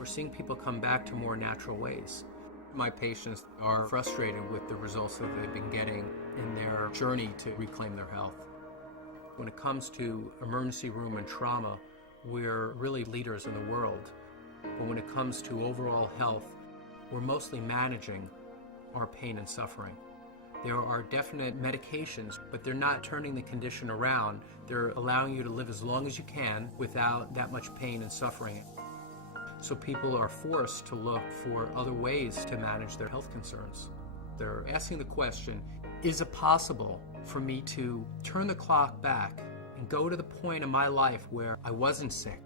We're seeing people come back to more natural ways. My patients are frustrated with the results that they've been getting in their journey to reclaim their health. When it comes to emergency room and trauma, we're really leaders in the world. But when it comes to overall health, we're mostly managing our pain and suffering. There are definite medications, but they're not turning the condition around. They're allowing you to live as long as you can without that much pain and suffering. So people are forced to look for other ways to manage their health concerns. They're asking the question, is it possible for me to turn the clock back and go to the point in my life where I wasn't sick?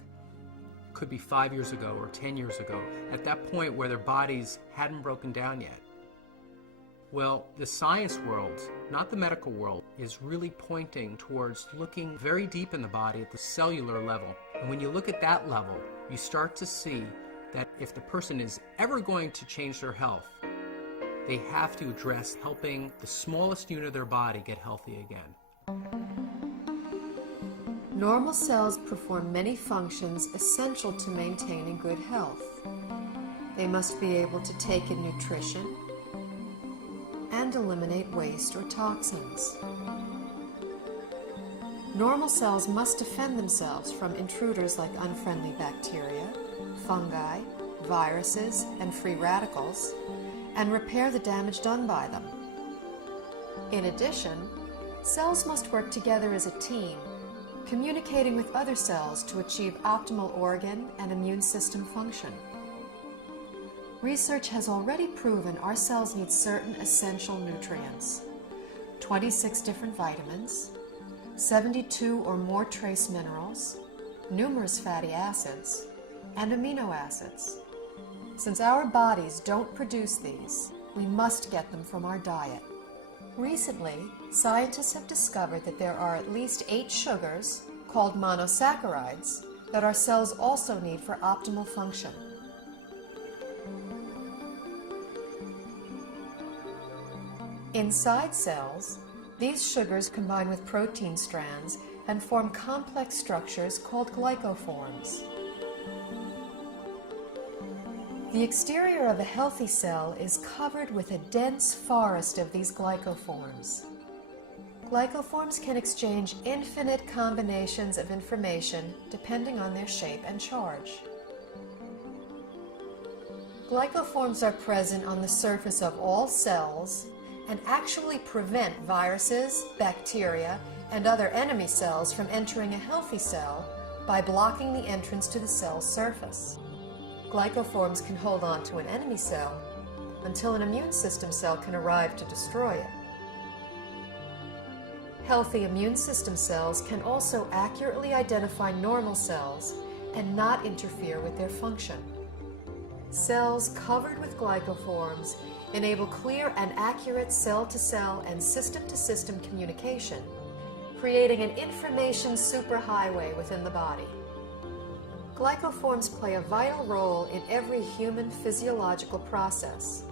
Could be 5 years ago or 10 years ago, at that point where their bodies hadn't broken down yet. Well, the science world, not the medical world, is really pointing towards looking very deep in the body at the cellular level. And when you look at that level, you start to see that if the person is ever going to change their health, they have to address helping the smallest unit of their body get healthy again. Normal cells perform many functions essential to maintaining good health. They must be able to take in nutrition and eliminate waste or toxins. Normal cells must defend themselves from intruders like unfriendly bacteria, fungi, viruses, and free radicals, and repair the damage done by them. In addition, cells must work together as a team, communicating with other cells to achieve optimal organ and immune system function. Research has already proven our cells need certain essential nutrients, 26 different vitamins, 72 or more trace minerals, numerous fatty acids, and amino acids. Since our bodies don't produce these, we must get them from our diet. Recently, scientists have discovered that there are at least 8 sugars, called monosaccharides, that our cells also need for optimal function. Inside cells, these sugars combine with protein strands and form complex structures called glycoforms. The exterior of a healthy cell is covered with a dense forest of these glycoforms. Glycoforms can exchange infinite combinations of information depending on their shape and charge. Glycoforms are present on the surface of all cells and actually prevent viruses, bacteria, and other enemy cells from entering a healthy cell by blocking the entrance to the cell's surface. Glycoforms can hold on to an enemy cell until an immune system cell can arrive to destroy it. Healthy immune system cells can also accurately identify normal cells and not interfere with their function. Cells covered with glycoforms enable clear and accurate cell-to-cell and system-to-system communication, creating an information superhighway within the body. Glycoforms play a vital role in every human physiological process: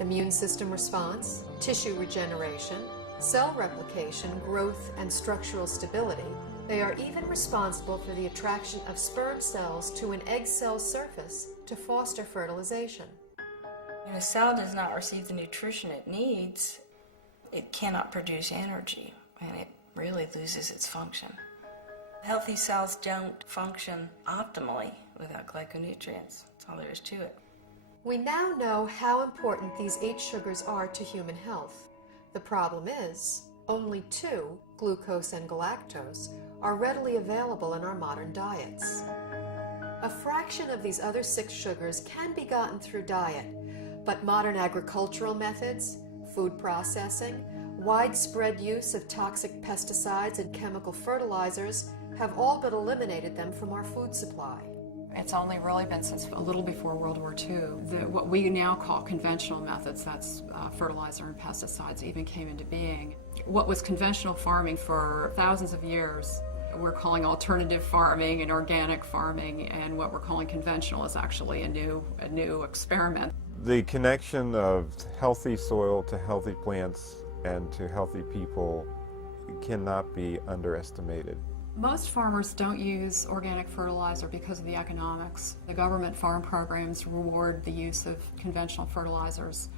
immune system response, tissue regeneration, cell replication, growth, and structural stability. They are even responsible for the attraction of sperm cells to an egg cell surface to foster fertilization. When a cell does not receive the nutrition it needs, it cannot produce energy, and it really loses its function. Healthy cells don't function optimally without glyconutrients. That's all there is to it. We now know how important these 8 sugars are to human health. The problem is, only 2, glucose and galactose, are readily available in our modern diets. A fraction of these other 6 sugars can be gotten through diet, but modern agricultural methods, food processing, widespread use of toxic pesticides and chemical fertilizers have all but eliminated them from our food supply. It's only really been since a little before World War II that what we now call conventional methods, that's fertilizer and pesticides, even came into being. What was conventional farming for thousands of years, we're calling alternative farming and organic farming, and what we're calling conventional is actually a new experiment. The connection of healthy soil to healthy plants and to healthy people cannot be underestimated. Most farmers don't use organic fertilizer because of the economics. The government farm programs reward the use of conventional fertilizers.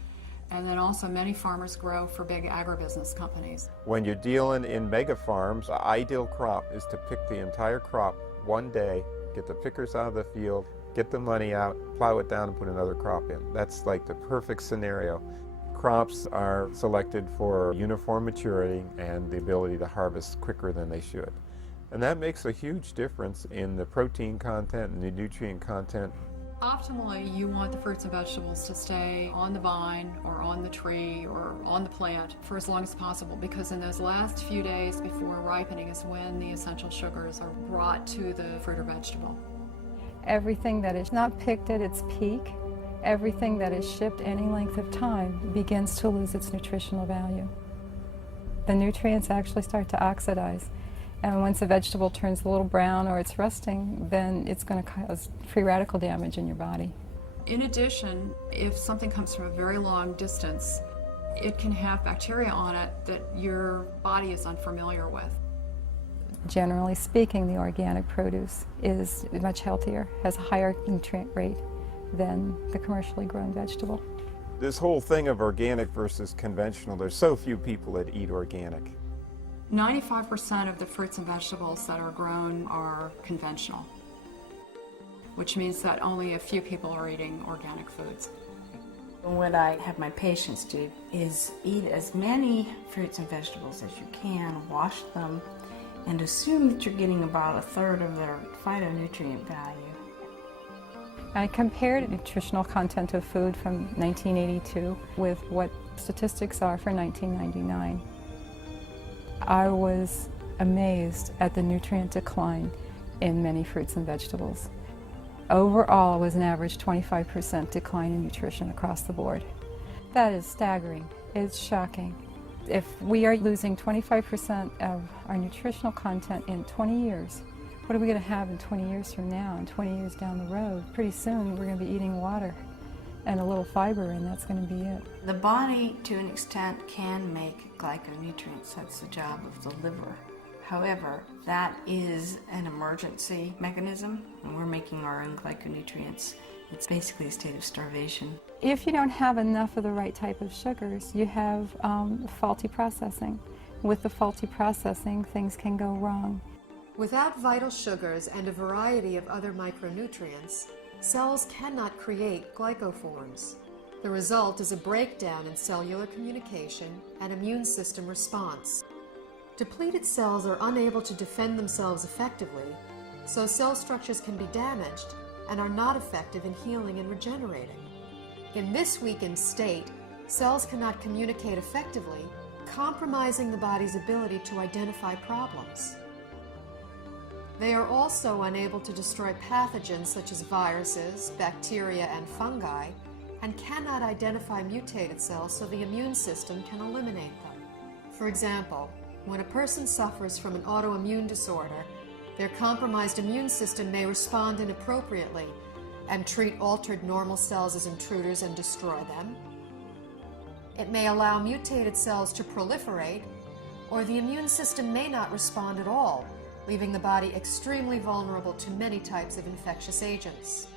And then also many farmers grow for big agribusiness companies. When you're dealing in mega farms, the ideal crop is to pick the entire crop one day, get the pickers out of the field, get the money out, plow it down and put another crop in. That's like the perfect scenario. Crops are selected for uniform maturity and the ability to harvest quicker than they should. And that makes a huge difference in the protein content and the nutrient content. Optimally, you want the fruits and vegetables to stay on the vine or on the tree or on the plant for as long as possible, because in those last few days before ripening is when the essential sugars are brought to the fruit or vegetable. Everything that is not picked at its peak, everything that is shipped any length of time begins to lose its nutritional value. The nutrients actually start to oxidize. And once a vegetable turns a little brown or it's rusting, then it's going to cause free radical damage in your body. In addition, if something comes from a very long distance, it can have bacteria on it that your body is unfamiliar with. Generally speaking, the organic produce is much healthier, has a higher nutrient rate than the commercially grown vegetable. This whole thing of organic versus conventional, there's so few people that eat organic. 95% of the fruits and vegetables that are grown are conventional, which means that only a few people are eating organic foods. What I have my patients do is eat as many fruits and vegetables as you can, wash them, and assume that you're getting about a third of their phytonutrient value. I compared nutritional content of food from 1982 with what statistics are for 1999. I was amazed at the nutrient decline in many fruits and vegetables. Overall, it was an average 25% decline in nutrition across the board. That is staggering. It's shocking. If we are losing 25% of our nutritional content in 20 years, what are we going to have in 20 years from now and 20 years down the road? Pretty soon we're going to be eating water and a little fiber, and that's going to be it. The body, to an extent, can make glyconutrients. That's the job of the liver. However, that is an emergency mechanism, and we're making our own glyconutrients. It's basically a state of starvation. If you don't have enough of the right type of sugars, you have faulty processing. With the faulty processing, things can go wrong. Without vital sugars and a variety of other micronutrients, cells cannot create glycoforms. The result is a breakdown in cellular communication and immune system response. Depleted cells are unable to defend themselves effectively, so cell structures can be damaged and are not effective in healing and regenerating. In this weakened state, cells cannot communicate effectively, compromising the body's ability to identify problems. They are also unable to destroy pathogens such as viruses, bacteria, and fungi, and cannot identify mutated cells so the immune system can eliminate them. For example, when a person suffers from an autoimmune disorder, their compromised immune system may respond inappropriately and treat altered normal cells as intruders and destroy them. It may allow mutated cells to proliferate, or the immune system may not respond at all, leaving the body extremely vulnerable to many types of infectious agents.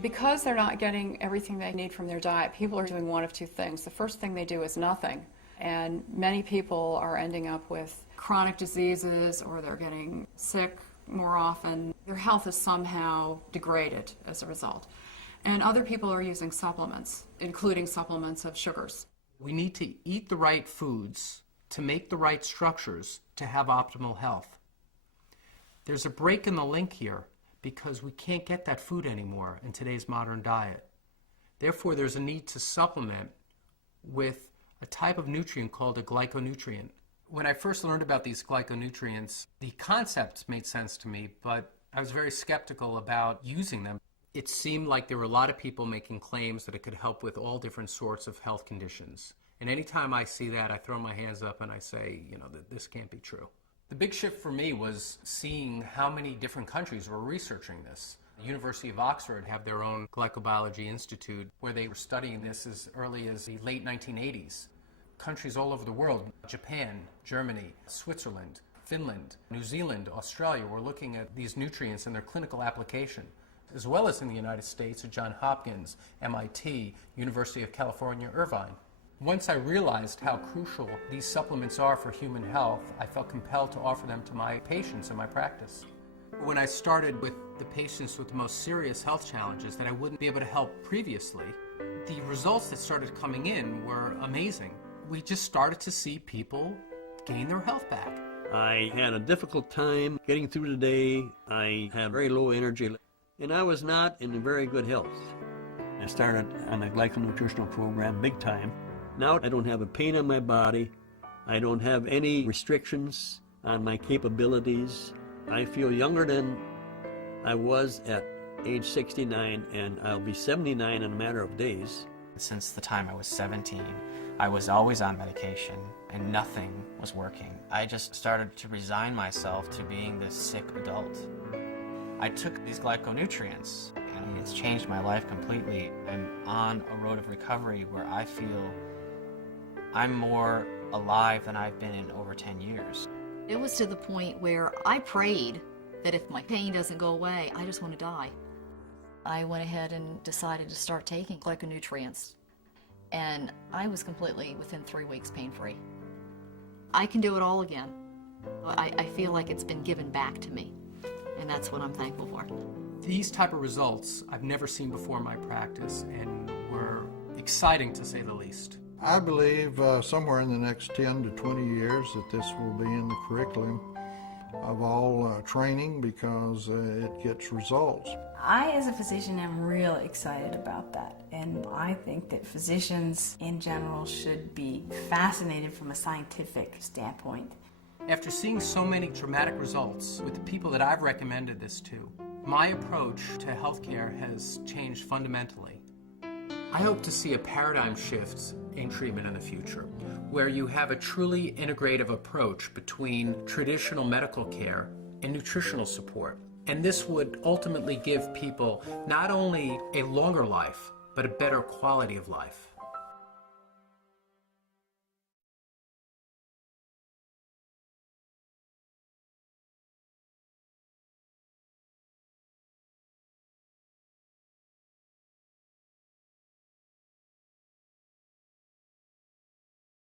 Because they're not getting everything they need from their diet, people are doing one of two things. The first thing they do is nothing, and many people are ending up with chronic diseases, or they're getting sick more often. Their health is somehow degraded as a result. And other people are using supplements, including supplements of sugars. We need to eat the right foods to make the right structures to have optimal health. There's a break in the link here because we can't get that food anymore in today's modern diet. Therefore, there's a need to supplement with a type of nutrient called a glyconutrient. When I first learned about these glyconutrients, the concepts made sense to me, but I was very skeptical about using them. It seemed like there were a lot of people making claims that it could help with all different sorts of health conditions. And anytime I see that, I throw my hands up and I say, this can't be true. The big shift for me was seeing how many different countries were researching this. The University of Oxford have their own Glycobiology Institute where they were studying this as early as the late 1980s. Countries all over the world, Japan, Germany, Switzerland, Finland, New Zealand, Australia were looking at these nutrients and their clinical application, as well as in the United States at Johns Hopkins, MIT, University of California, Irvine. Once I realized how crucial these supplements are for human health, I felt compelled to offer them to my patients in my practice. When I started with the patients with the most serious health challenges that I wouldn't be able to help previously, the results that started coming in were amazing. We just started to see people gain their health back. I had a difficult time getting through the day. I had very low energy, and I was not in very good health. I started on a glyconutritional program big time. Now I don't have a pain in my body. I don't have any restrictions on my capabilities. I feel younger than I was at age 69, and I'll be 79 in a matter of days. Since the time I was 17, I was always on medication and nothing was working. I just started to resign myself to being this sick adult. I took these glyconutrients and it's changed my life completely. I'm on a road of recovery where I feel I'm more alive than I've been in over 10 years. It was to the point where I prayed that if my pain doesn't go away, I just want to die. I went ahead and decided to start taking glyconutrients, and I was completely, within 3 weeks, pain-free. I can do it all again. I feel like it's been given back to me, and that's what I'm thankful for. These type of results I've never seen before in my practice and were exciting to say the least. I believe somewhere in the next 10 to 20 years that this will be in the curriculum of all training because it gets results. I, as a physician, am real excited about that, and I think that physicians in general should be fascinated from a scientific standpoint. After seeing so many dramatic results with the people that I've recommended this to, my approach to healthcare has changed fundamentally. I hope to see a paradigm shift in treatment in the future, where you have a truly integrative approach between traditional medical care and nutritional support. And this would ultimately give people not only a longer life, but a better quality of life.